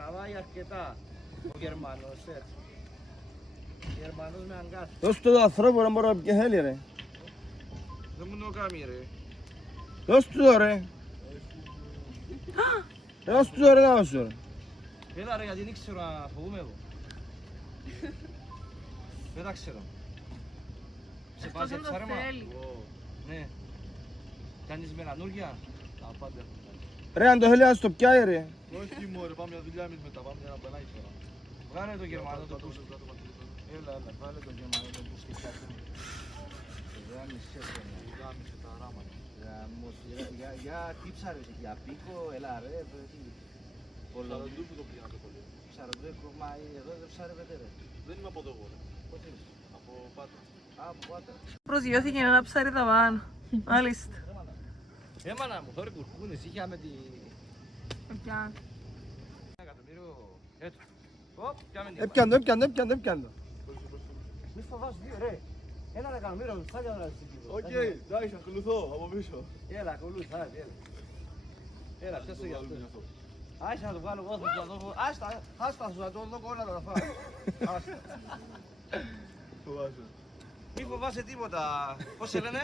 τραβάει αρκετά ο Γερμανός, έτσι. Ο Γερμανός με αγκάθει. Δώσ' του το ανθρώπου να μπορώ να πιει χέλη ρε. Δεν μου το κάνει ρε. Δώσ' του το ρε. Δώσ' του το ρε, δώσ' του ρε. Έλα ρε, γιατί δεν ξέρω να φοβούμαι εγώ. Δεν τα ξέρω. Σε Αυτός βάζει δεν το ψάρεμα. θέλει. Ναι. Κάνεις μελανούρια. Τα πάντα. Ρε, αν το θέλει να στο πιάει ρε. Όχι μωρέ, πάμε μια δουλειά εμείς μετά, πάμε για ένα μπανάκι τώρα. Βγάλε το Γερμανό το πούστι. Έλα, έλα, βάλε το Γερμανό το πούστι κάτω. Γάμισε το. Γάμισε τα ράματα. Για τι ψάρες, για πίκο, έλα ρε. Σαραντού που το πήγα το πολύ. Ψαροντρέκο, μα εδώ δεν ψάρευετε ρε. Δεν είμαι από εδώ εγώ ρε. Πώς είσαι. Από Πάτρα. Α, από Πάτρα. Προσγειώθηκε ένα ψάρι τα πάνω. Μάλιστα. Έμανα μου, τώρα κουρκούνες, είχαμε τη... Πια. Ένα εκατομμύριο έτσι. Οπ, πιάμε την Έπιαν το, έπιαν το, έπιαν το, έπιαν το. Μη φοβάσαι δύο ρε. Ένα εκατομμύριο ψάρια τώρα στην Κύπρο. Οκ, εντάξει, ακολουθώ από πίσω. Έλα, ακολούθα, έλα. Έλα, πιάσω για αυτό. Άστα να το βγάλω εγώ, θα το δω. Άστα σου να το δω όλα τα φάω. Άστα. Φοβάσαι. Μη φοβάσαι τίποτα. Πώς σε λένε?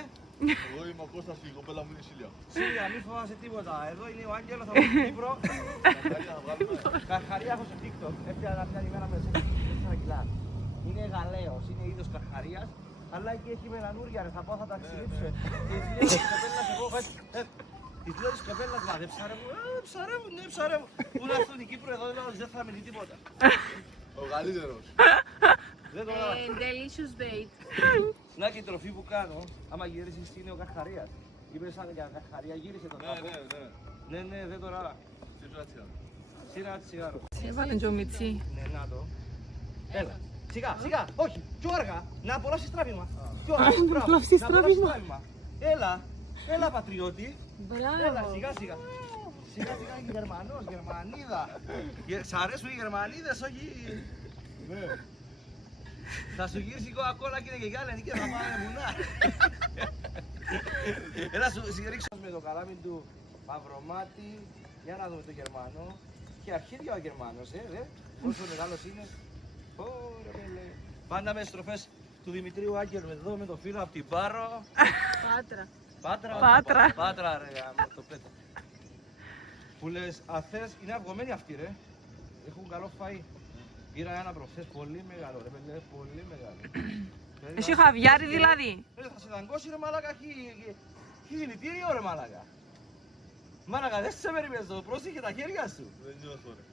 Εγώ είμαι ο Κώστας και η κοπέλα μου είναι η Σίλια. Σίλια, μη φοβάσαι τίποτα. Εδώ είναι ο Άγγελος από την Κύπρο. Καρχαρία να βγάλουμε. Καρχαρία έχω στο TikTok. Έπιανα μια ημέρα με 4 κιλά. Είναι γαλέος, είναι είδος καρχαρίας. Αλλά εκεί έχει μελανούρια ρε, θα πάω θα τα ξυλίψω. Και της λέω της κοπέλας εγώ, της λέω της κοπέλας, δεν ψαρεύουν, ναι ψαρεύουν. Πού να έρθουν την Κύπρο εδώ, λέω δεν θα με δει τίποτα. Ο καλύτερος. Δεν το λέω. Delicious bait. Να και η τροφή που κάνω, άμα γυρίσεις είναι ο καρχαρίας. Είπες σαν για καρχαρία, γύρισε τον τάπο. Ναι. Ναι, δεν τώρα. Σειρά τσιγάρο. Έβαλε και ο Μιτσί. Ναι, να το. Έλα. Σιγά, σιγά, όχι, πιο αργά. Να απολαύσεις τράβημα. Πιο αργά, μπράβο. απολαύσεις Να τράβημα. Έλα, έλα πατριώτη. Έλα, Μπράβο. σιγά, σιγά. Σιγά, σιγά, Γερμανός, Γερμανίδα. Σ' αρέσουν οι Γερμανίδες, όχι... Ναι. Θα σου γυρίσει η κοκακόλα και είναι και γυάλενη και θα πάμε βουνά. Έλα σου ρίξω με το καλάμι του μαυρομάτι. Για να δούμε το Γερμανό. Και αρχίδια ο Γερμανός, όσο μεγάλος είναι. Ωραία, μπέλε. Πάντα με στροφές του Δημητρίου Άγγελου εδώ με το φίλο από την Πάρο. Πάτρα. Πάτρα. Πάτρα ρε, άμα το πέτα. Που λες, αθές είναι αυγωμένοι αυτοί ρε. Έχουν καλό φαΐ. Πήρα ένα προχθές πολύ μεγάλο ρε παιδί, πολύ μεγάλο. Εσύ χαβιάρι δηλαδή. Θα σε δαγκώσει ρε μαλάκα, έχει δηλητήριο ρε μαλάκα. Μαλάκα, δεν σε περιμένω, πρόσεχε τα χέρια σου. Δεν νιώθω ρε.